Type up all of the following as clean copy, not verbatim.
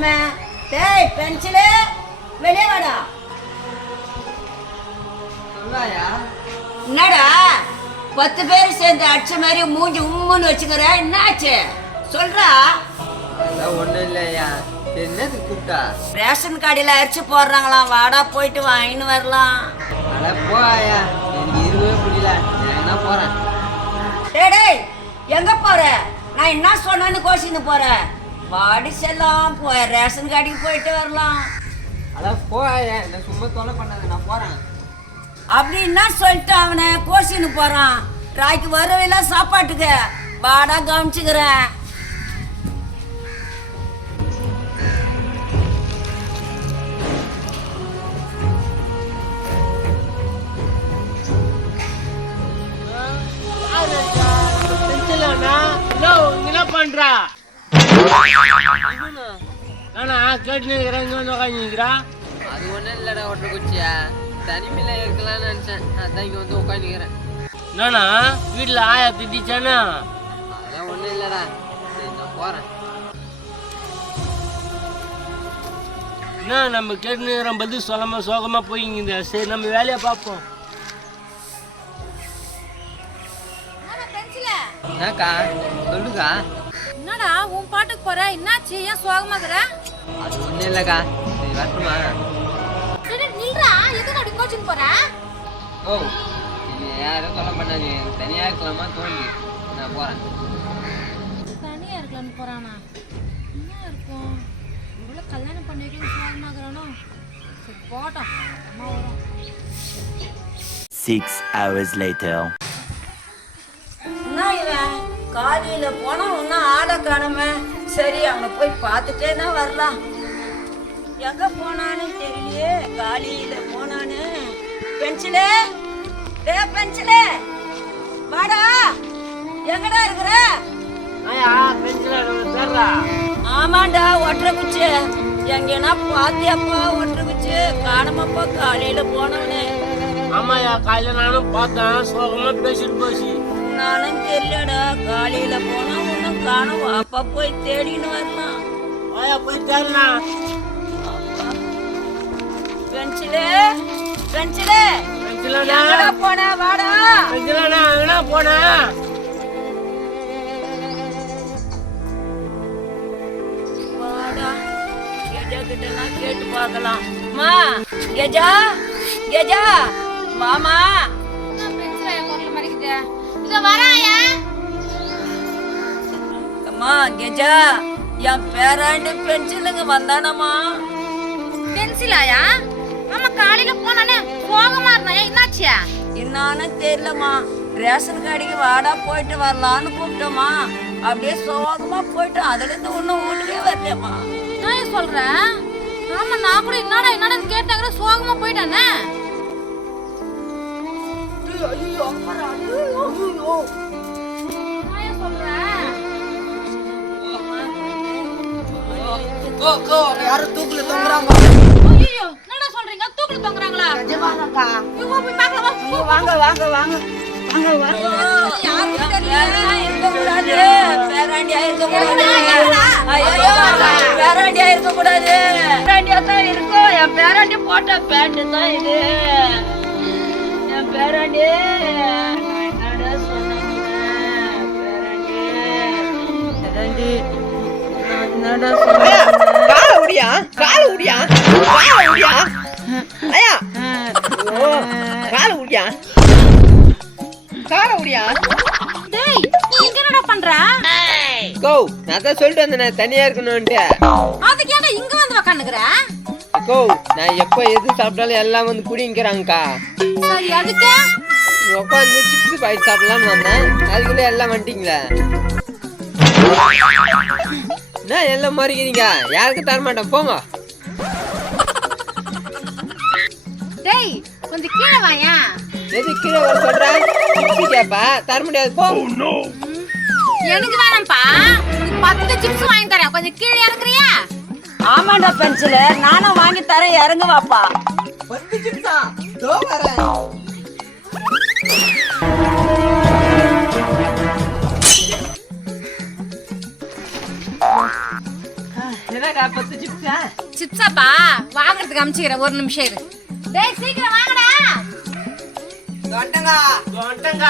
காணுமே. டேய் பென்சிலு வெளியே வாடா. என்னடா 10 பேர் சேர்ந்து அடிச்ச மாதிரி மூஞ்சி உம்முன்னு வச்சுக்கிற, என்னாச்சு சொல்றா? ஒண்ணும் இல்லையா, என்னது கூப்பிட்டா? ரேஷன் கடையில அரிச்சு போடுறாங்களாம், வாடா போயிட்டு வாங்கின்னு வரலாம். அட போயா, எனக்கு இருக்கவே புரியல, நான் என்ன போறேன். டேய் எங்க போற? நான் என்ன சொன்னேன்னு கோச்சின்னு போறேன். வாடி செல்லாம் போய் ரேஷன் கடைக்கு போயிட்டு வரலாம். அட போயா, நான் சும்மா தொலை பண்ணாது, நான் போறேன். அப்படி என்ன சொல்லிட்டு அவனை கோச்சின்னு போறான். ராய்க்கு வரவில்ல சாப்பாட்டுக்கு, வாடா கவனிச்சுக்கிறேன். என்ன பண்றா? நானா கேட்டு இங்க வந்து உட்காந்துக்கிறா. அது ஒண்ணும் இல்லடா, ஒற்றை குச்சியா தனிமையில இருக்கலாம்னு நினைச்சேன், அதான் இங்க வந்து உட்காந்துக்கிறேன். நானா வீட்டுல ஆயா திட்டிச்சானா? அதெல்லாம் ஒண்ணும் இல்லடா, சரி நான் போறேன். என்ன நம்ம கேட்டு பதில் சொல்லாம சோகமா போயிங்க. சரி நம்ம வேலையை பார்ப்போம். என்னக்கா சொல்லுக்கா? என்னடா உன் பாட்டுக்கு போற, என்னாச்சு, ஏன் சோகமா இருக்கிற? அது ஒண்ணும் இல்லக்கா, சரி வரட்டுமா? நில்றா, எதுக்கு அப்படி கோச்சிங் போற? ஓ இது யாரும் சொல்ல பண்ணாது, தனியா இருக்கலாமா தோண்டி நான் போறேன். தனியா இருக்கலாம்னு போறானா? என்ன இருக்கும், இவ்வளவு கல்யாணம் பண்ணி வைக்க சோகமாகறானோ? சரி போட்டோம், அம்மா வரும். 6 hours later. என்ன இவன் காலையில போனா ஒன்னும் ஆட காணுமே. சரி அவனை போய் பார்த்துட்டே தான் வரலாம். எங்க போனான்னு தெரியலையே, காலையில போனானு. பென்சிலே, டே பென்சிலே வாடா, எங்கடா இருக்கிற? ஆயா பென்சிலா தேடுறா. ஆமாண்டா ஒற்றை குச்சி, எங்கன்னா பாத்தியாப்பா ஒற்றை குச்சி காணமாப்பா காலையில போனவனே. ஆமாயா காலையில நானும் பார்த்தேன், சோகமா பேசிட்டு போச்சு. நானும் தெரியலடா, காலையில போனா ஒன்னும் காணும், அப்பா போய் தேடின்னு வரலாம். ஆயா போய் தேடுனா. பென்சிலே பென்சிலே பென்சிலானா எங்கடா போன? வாடா. பென்சிலானா எங்கடா போனா? வாடா, கெஜா கிட்டலாம் கேட்டு பார்க்கலாம். மா கெஜா, கெஜா மாமா. பென்சிலா என் குரல் மறைக்குது. இதோ வராயா? அம்மா கெஜா, என் பேராண்டி பென்சிலுங்க வந்தானம்மா. பென்சிலாயா? ஆமா காலையில போனானே சோகமா இருந்தாயா, என்னாச்சியா? என்னான்னு தெரியலம்மா, ரேஷன் கடைக்கு வாடா போயிட்டு வரலான்னு கூப்பிட்டோமா, அப்படியே சோகமா போயிட்டு அதுல இருந்து ஒன்னும் வீட்டுக்கே வரலம்மா. நான் சொல்றேன், ஆமா நான் கூட என்னடா என்னடான்னு கேட்டாங்க, சோகமா போயிட்டானே. நான் சொல்றேன் யாரும் தூக்குல தொங்குறாங்க. ஐயோ என்னடா சொல்றீங்க, தூக்குல தொங்குறாங்களா? இவங்க போய் பார்க்கலாமா? வாங்க வாங்க வாங்க வாங்க வாங்க. யாருக்கு தெரியல, இருக்கக்கூடாது, பேராண்டியா இருக்கக்கூடாது. ஐயோ பேராண்டியா இருக்கக்கூடாது, பேராண்டியா தான் இருக்கும். என் பேராண்டி போட்ட பேண்ட் தான் இது. என் பேராண்டி என்னடா சொன்னாங்க? பேராண்டி பேராண்டி என்னடா சொன்னாங்க? கால உடியா, கால உடியா, கால உடியா. ஐயா ஓ கால உடியா, கால உடியா. டேய் இங்க என்னடா பண்ற? கோ நான் தான் சொல்லிட்டு வந்தேன் தனியா இருக்கணும்ட்டு. அதுக்கு ஏன்டா இங்க வந்து உட்கார்ந்துக்கற? கோ நான் எப்போ எது சாப்பிட்டாலும் எல்லாம் வந்து குடிங்கிறாங்கக்கா. சரி அதுக்கு உட்காந்து சிப்ஸ் பாக்கெட் சாப்பிடலாம்னு வந்தேன், அதுக்குள்ள எல்லாம் வந்துட்டீங்களே. என்ன எல்லாம் மாறிக்கிறீங்க, யாருக்கும் தர மாட்டேன் போங்க. டேய் கொஞ்சம் கீழே வாயா. எது கீழே வர சொல்றேன், சிப்ஸ் கேப்பா தர முடியாது போ. எனக்கு வேணாம்ப்பா, 10 சிப்ஸ் வாங்கி தரேன், கொஞ்சம் கீழே இறங்குறியா? ஆமாண்டா பென்சிலு, நானும் வாங்கி தரேன், இறங்கு வாப்பா. 10 சிப்ஸா தோ வரேன். என்னக்கா 10 சிப்ஸா? சிப்ஸாப்பா வாங்குறதுக்கு அமிச்சுக்கிறேன், ஒரு நிமிஷம் இரு. டேய் சீக்கிரம் வாங்கடா. வந்துட்டேங்க.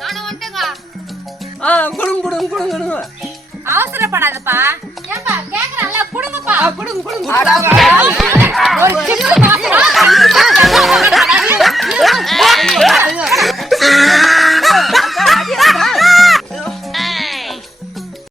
நானும் வந்துட்டேங்க. குடுங்க. அவசரப்படாதப்பா. ஏன்பா கேக்குறேன்ல, குடுங்கப்பா. குடுங்க.